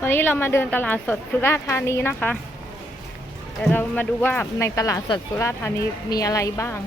ตอนนี้เรามาเดินตลาดสดสุราษฎร์ธานีนะคะเดี๋ยวเรามาดูว่าในตลาดสดสุราษฎร์ธานีมีอะไรบ้าง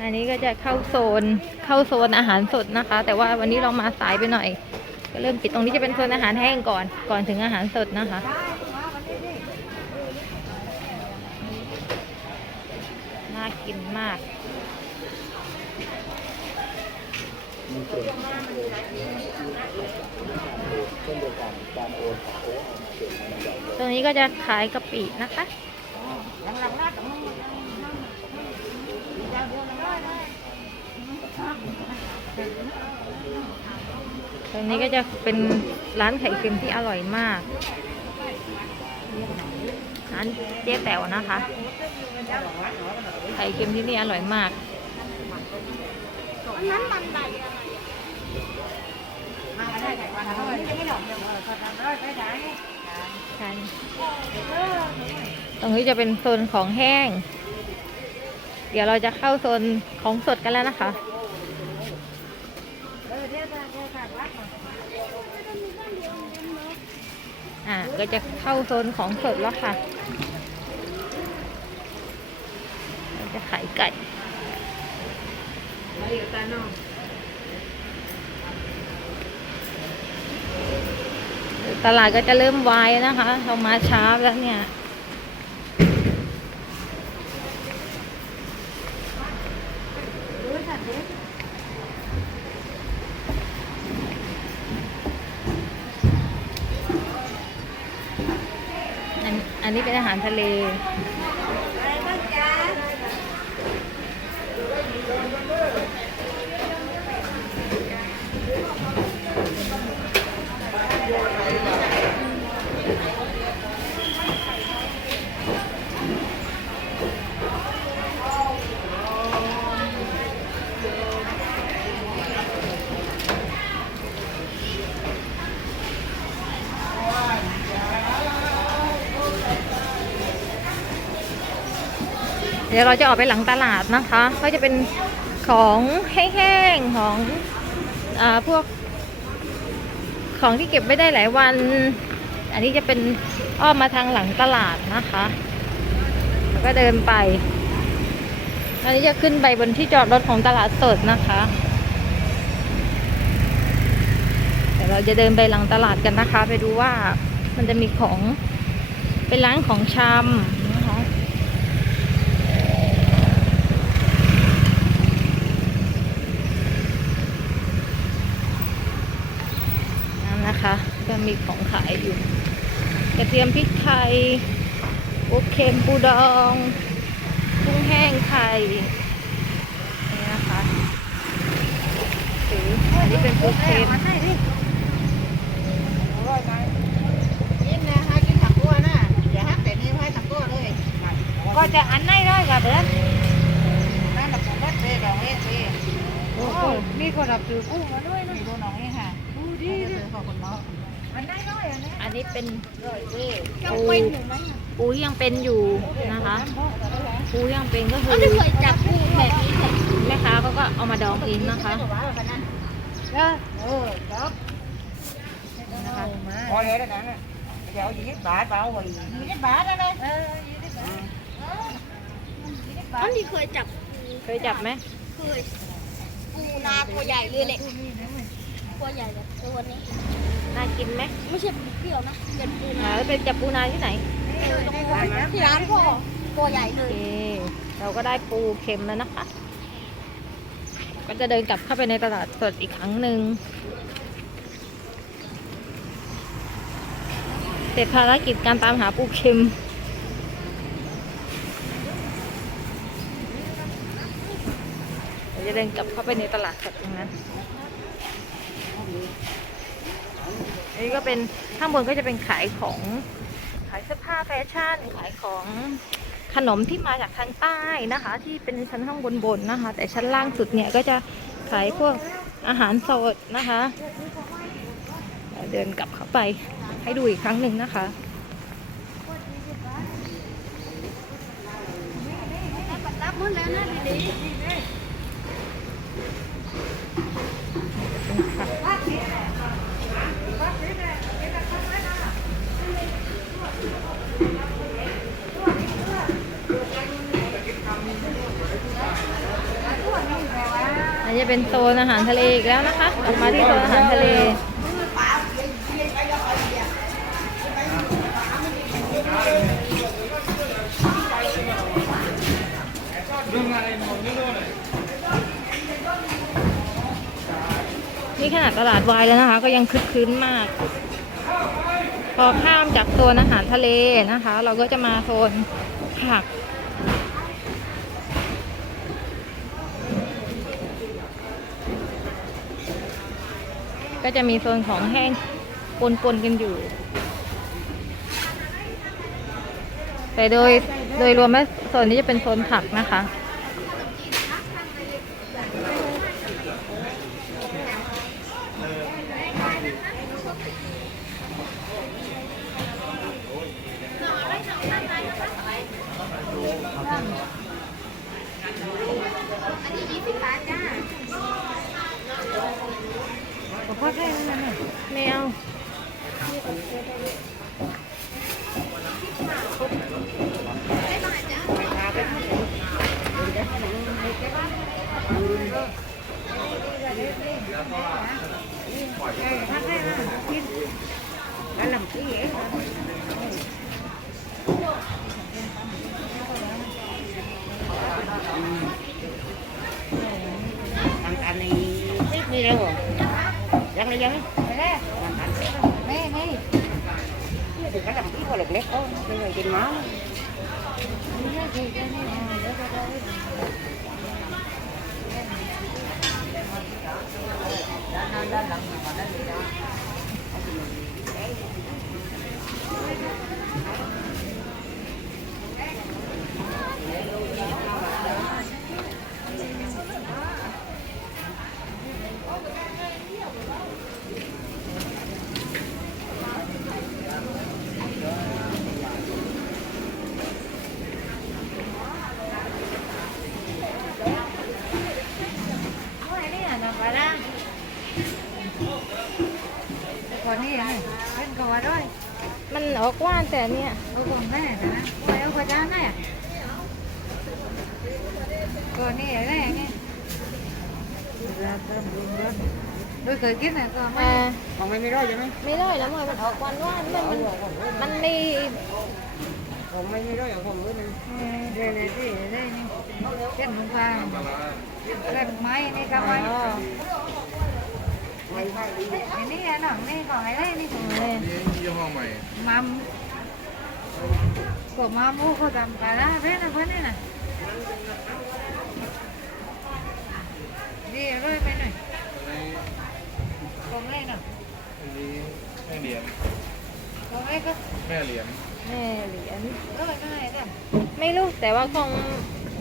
อันนี้ก็จะเข้าโซนเข้าโซนอาหารสดนะคะ แต่ว่าวันนี้เรามาสายไปหน่อย ก็เริ่มปิดตรงนี้จะเป็นโซนอาหารแห้งก่อนก่อนถึงอาหารสดนะคะน่ากินมาก ตรงนี้ก็จะขายกะปินะคะตรงนี้ก็จะเป็นร้านไข่เค็มที่อร่อยมาก ร้านเจ๊แต๋วนะคะ ไข่เค็มที่นี่อร่อยมากนั้นมันใบอะ ตรงนี้จะเป็นโซนของแห้ง เดี๋ยวเราจะเข้าโซนของสดกันแล้วนะคะอ่าก็จะเข้าโซนของสดแล้วค่ะเราจะขายไก่ต ตลาดก็จะเริ่มวายนะคะ เรามาช้าแล้วเนี่ยอันนี้เป็นอาหารทะเล ดี๋ยวเราจะออกไปหลังตลาดนะคะก็จะเป็นของแห้งๆของอพวก ของที่เก็บไม่ได้หลายวัน อันนี้จะเป็นอ้อมมาทางหลังตลาดนะคะแล้วก็เดินไปอันนี้จะขึ้นไปบนที่จอดรถของตลาดสดนะคะเดี๋ยวเราจะเดินไปหลังตลาดกันนะคะ ไปดูว่ามันจะมีของเป็นร้านของชำ นะคะนั่นนะคะก็มีของขายอยู่ กระเทียมพริกไทยปูเค็มปูดองกุ้งแห้งไข่นี่นะคะหรืออันนี้เป็นปูเค็มก็จะอันไหนได้ค่ะเพื่อนโอ้โหมีคนรับซื้อกุ้งมาด้วยนะดูน้องนี่ค่ะดูดีข อบคุณน้องอันไหนน้อยอันนี้อันนี้เป็นยังเป็นอยู่ไหมปูที่ยังเป็นอยู่นะคะปูที่ยังเป็นก็คือไม่เคยจับกุ้งแบบนี้เลยแม่ค้าเขาก็เอามาดองเองนะคะเออเออครับนะคะพอเลยแล้วนะเดี๋ยวยี่สิบบาทเปล่าไปยี่สิบบาทนะเลยเออยี่สิบบาทอันนี้เคยจับ เคยจับไหมเคยปูนาตัวใหญ่เลยแหละ ตัวใหญ่แบบตัวนี้น่ากินไหมไม่ใช่ปูเปรี้ยวนะเป็นปูนาแล้วเป็นจับปูนาที่ไหนที่ร้านพ่อตัวใหญ่เลโอย เคเราก็ได้ปูเค็มแล้วนะคะ ก็จะเดินกลับเข้าไปในตลาดสดอีกครั้งหนึ่งเสร็จภารกิจการตามหาปูเค็ม เราจะเดินกลับเข้าไปในตลาดสดตรงนั้น อันนี้ก็เป็นข้างบนก็จะเป็นขายของขายเสื้อผ้าแฟชั่นขายของขนมที่มาจากทางใต้นะคะ ที่เป็นชั้นข้างบนๆนะคะ แต่ชั้นล่างสุดเนี่ยก็จะขายพวกอาหารสดนะคะเดี๋ยวเดินกลับเข้าไปให้ดูอีกครั้งหนึ่งนะคะรับหมดแล้วนะดีเป็นผัก เป็นโซนอาหารทะเลอีกแล้วนะคะกลับมาที่โซนอาหารทะเลนี่ขนาดตลาดวายแล้วนะคะ ก็ยังคึกคืนมาก พอข้ามจากโซนอาหารทะเลนะคะ เราก็จะมาโซนผัก ก็จะมีโซนของแห้งปนๆกันอยู่ แต่โดยโดยรวมแล้วโซนนี้จะเป็นโซนผักนะคะ ผมก็แค่นั้นน่ะ ไม่เอา แล้วลำที่เอง ทางการนี้นิดนี่แล้วยังเล ยยังไปแล้วทางการแม่นี่ thì cái làm cái gọi là lét thôi bây giờ trên máu นี่คือแค่นี้เดี๋ยวก็ได้ก่อนนี่ไงเป็นก่อนด้วย มัน ออกว่านแต่เนี่ยเอาก่อนแม่นะไปเอาก่อนจ้าแม่ก่อนนี่อะไรไงเราเติมบุญด้วยด้วยเคยกินอะก็ไม่อ่า còn mày mới rồi vậy mấy ไม่ได้แล้วมันมันออกว่านว่านมันมันมันใน còn mày mới rồi còn với mình เดี๋ยวเลยที่ได้นี่เส้นมุงฟางเส้นไม้นี่ก็ไม้ mày phải đi อันนี้อะน้องนี่ของอะไรนี่เนี่ยนี่ยี่ห้อใหม่มัมพวกมามูเขาทำกันละเพื่อนนะเพื่อนนี่นะดีเลยไปหน่อยของอะไรน่ะอันนี้แม่เหรียญของอะไรก็แม่เหรียญแม่เหรียญเออง่ายกันไม่รู้แต่ว่าคง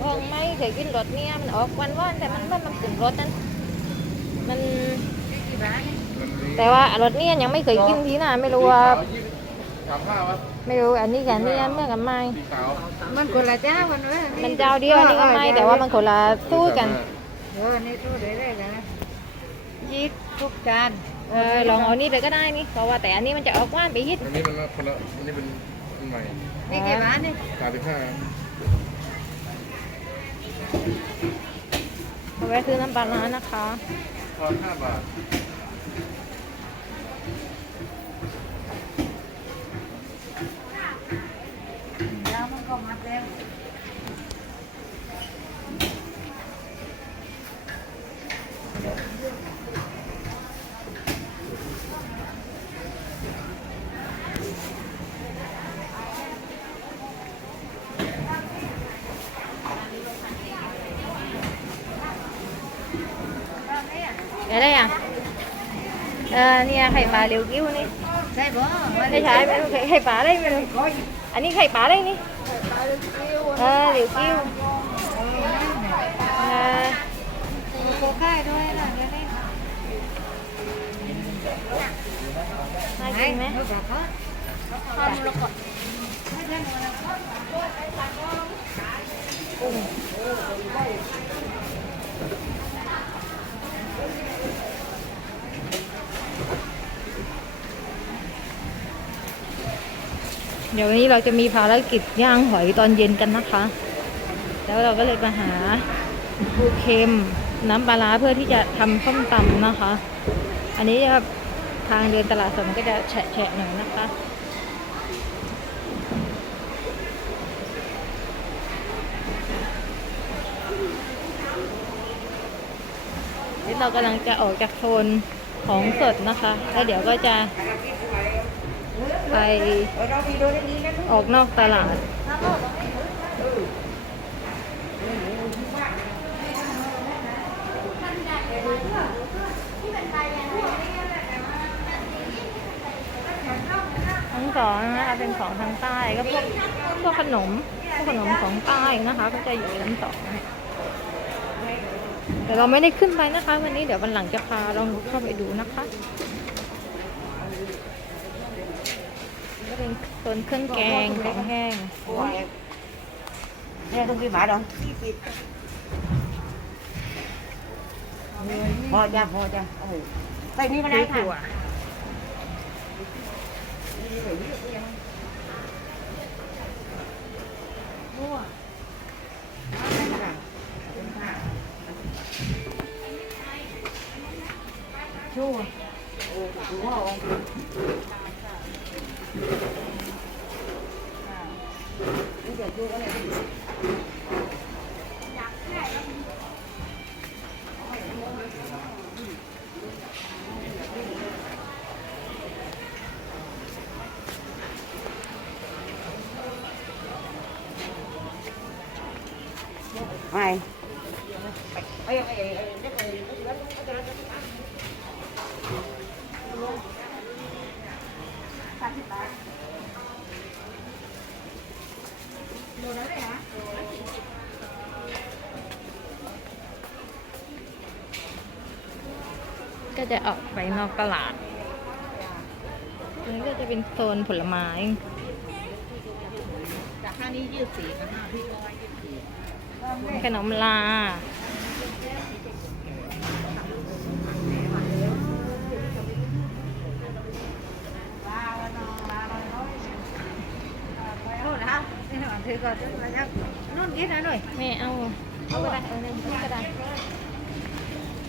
คงไม่เคยกินรสเนี่ยมันออกว่านว่านแต่มันมันมันกลุ่มรสนั้นมัน นี่กี่บาทนี่อันนี้แต่ว่ารสเนี่ยยังไม่เคยกินทีน่ะไม่รู้ว่าสีขยี่สิบสามห้าวะไม่รู้อันนี้กับเนี่ยเมื่อกันไม่สีขาวมันคนละเจ้ากันเว้ยมันเจ้าเดียวอันนี้ก็ไม่แต่ว่ามันคนละตู้กันเออนี่ตู้ได้เลยกันนะยีดทุกจานเออลองเอานี่เลยก็ได้นี่เพราะว่าแต่อันนี้มันจะออกว่านไปฮิตอันนี้มันคนละอันนี้เป็นอันใหม่นี่กี่บาทนี่สามสิบห้าเอาไว้ซื้อน้ำปลาร้านะคะ ทอนห้าบาท แล้วมันก็มัดแล้ว เดี๋ยวได้ยังเออเนี่ยไข่ปลาเร็วกิ้วนี่ใช่ป่ะไม่ใช่ไม่รู้ไข่ไข่ปลาอะไรไม่รู้อันนี้ไข่ปลาอะไรนี่เออเร็วกิ้วเออโคค่ายด้วยนะเดี๋ยวนี้น่ากินไหมดูแบบว่าทอดมรกตกุ้ง เดี๋ยววันนี้เราจะมีภารกิจย่างหอยตอนเย็นกันนะคะ แล้วเราก็เลยมาหาปูเค็มน้ำปลาร้าเพื่อที่จะทำส้มตำนะคะ อันนี้จะทางเดินตลาดสดมันก็จะแฉะๆหน่อยนะคะนี่เรากำลังจะออกจากโซนของสดนะคะ แล้วเดี๋ยวก็จะ ไปออกนอกตลาด ทั้งสองนะคะเป็นของทางใต้ก็พวกพวกขนมพวกขนมของใต้นะคะ ก็จะอยู่ชั้นสองแต่เราไม่ได้ขึ้นไปนะคะ วันนี้เดี๋ยววันหลังจะพาเราเข้าไปดูนะคะก็ เป็นโซนเครื่องแกงแกงแห้งเนี่ยต้องกี่บาทหรอพอจ้ะพอจ้ะเออใส่นี่ก็ได้ค่ะถั่วชูโอ้ 给我来点 ก็จะออกไปนอกตลาดอันนี้ก็จะเป็นโซนผลไม้จากห้านี้ยืดสีกับห้าพี่ร้อยยืดสีขนมลา โน่นนะนี่ หน่อยถือก่อนนะครับนู่นกินนะหน่อยแม่เอาเอาก็ได้เอาเลยนี่ก็ได้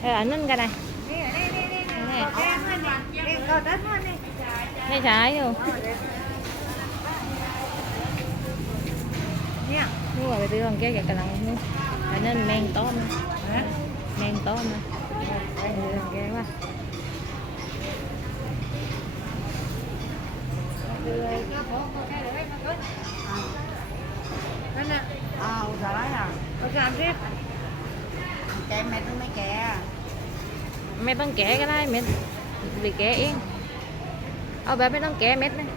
เอออันนั่นก็ได้นี่นี่นี่นี่นี่แกงมันนี่นี่ก็ได้มันนี่ไม่ใช้อยู่เนี่ยนี่ว่าไปซื้อของแกแกกำลังนี่อันนั้นแมงต้อมนะฮะแมงต้อมนะไปเรื่องแกว่าเลยก็พอก็แค่เลยมันก็นั่นน่ะ อ้าวสาระอะ ประสามสิบ แกแม่ต้องไม่แก ไม่ต้องแกะก็ได้เม็ดหรือแกะเอง เอาแบบไม่ต้องแกะเม็ดนะ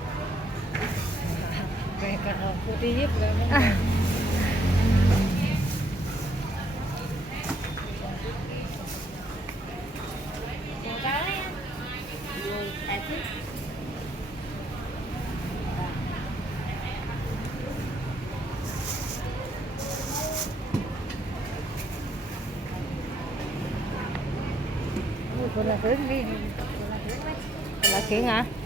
ไปกันเอาผู้ที่ยิบเลยมัน แปดสิบ คนละครึ่งนี่คนละครึ่งไหมคนละครึ่งอะ